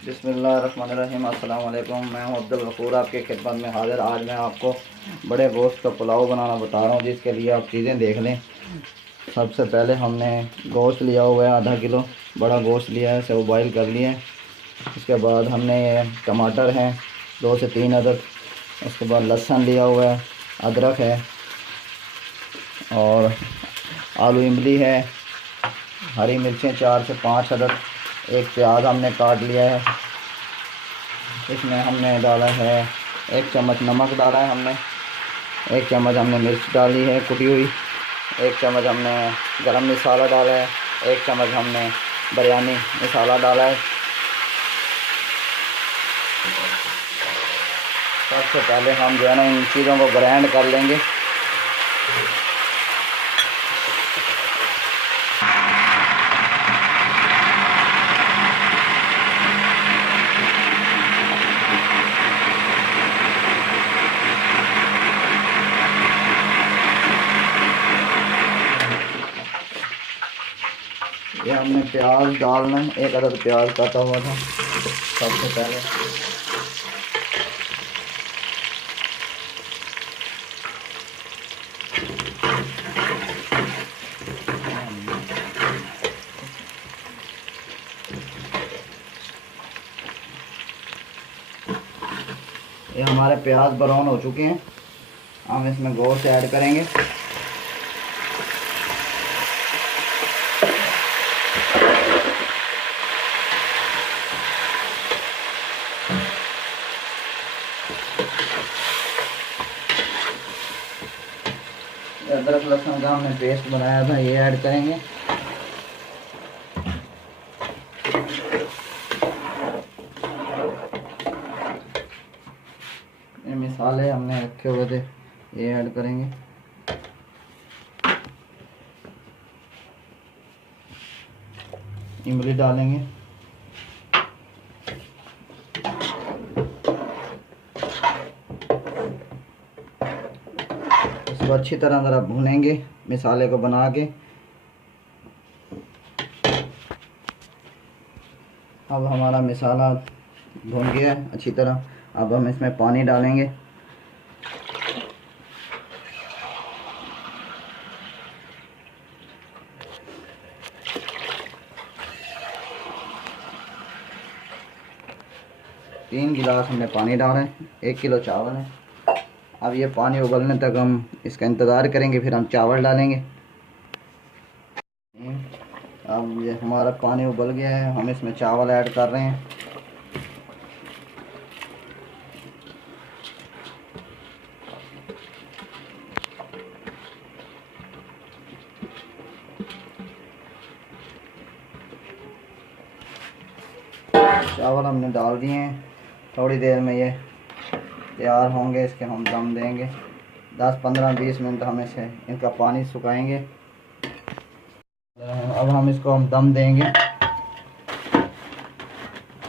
बिस्मिल्लाहिर्रहमानिर्रहीम। अस्सलाम वालेकुम। मैं हूं अब्दुल गफूर, आपके खिदमत में हाज़िर। आज मैं आपको बड़े गोश्त का पुलाव बनाना बता रहा हूं, जिसके लिए आप चीज़ें देख लें। सबसे पहले हमने गोश्त लिया हुआ है, आधा किलो बड़ा गोश्त लिया है, इसे बॉयल कर लिया है। उसके बाद हमने टमाटर हैं 2 से 3 अदद। उसके बाद लहसुन लिया हुआ है, अदरक है और आलू इमली है, हरी मिर्चें 4 से 5 अदद, एक प्याज हमने काट लिया है। इसमें हमने डाला है 1 चम्मच नमक डाला है हमने, 1 चम्मच हमने मिर्च डाली है कुटी हुई, 1 चम्मच हमने गरम मसाला डाला है, 1 चम्मच हमने बिरयानी मसाला डाला है। सबसे पहले हम जो है ना इन चीज़ों को ग्राइंड कर लेंगे। ये हमने प्याज डालना है, 1 अदद प्याज काटा हुआ था। सबसे पहले ये हमारे प्याज ब्राउन हो चुके हैं, हम इसमें गोश्त ऐड करेंगे। अदरक लहसुन का हमने पेस्ट बनाया था, ये ऐड करेंगे। ये मसाले हमने रखे हुए थे, ये ऐड करेंगे। इमली डालेंगे। इसको अच्छी तरह ज़रा भूनेंगे मसाले को बना के। अब हमारा मसाला भुन गया है अच्छी तरह। अब हम इसमें पानी डालेंगे। तीन गिलास हमने पानी डाला है, 1 किलो चावल है। अब ये पानी उबलने तक हम इसका इंतज़ार करेंगे, फिर हम चावल डालेंगे। अब ये हमारा पानी उबल गया है, हम इसमें चावल ऐड कर रहे हैं। चावल हमने डाल दिए हैं। थोड़ी देर में ये तैयार होंगे, इसके हम दम देंगे। 10-15-20 मिनट हम इसे इनका पानी सुखाएंगे। अब हम इसको दम देंगे,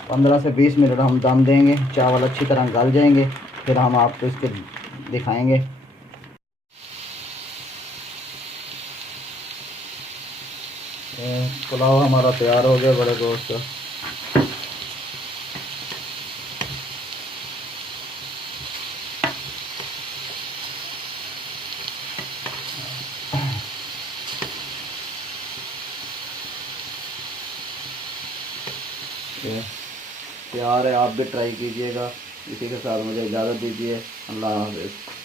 15 से 20 मिनट हम दम देंगे। चावल अच्छी तरह गल जाएंगे, फिर हम आपको इसके दिखाएंगे। पुलाव हमारा तैयार हो गया बड़े गोश्त का। तैयार है, आप भी ट्राई कीजिएगा। इसी के साथ मुझे इजाज़त दीजिए। अल्लाह हाफ़िज़।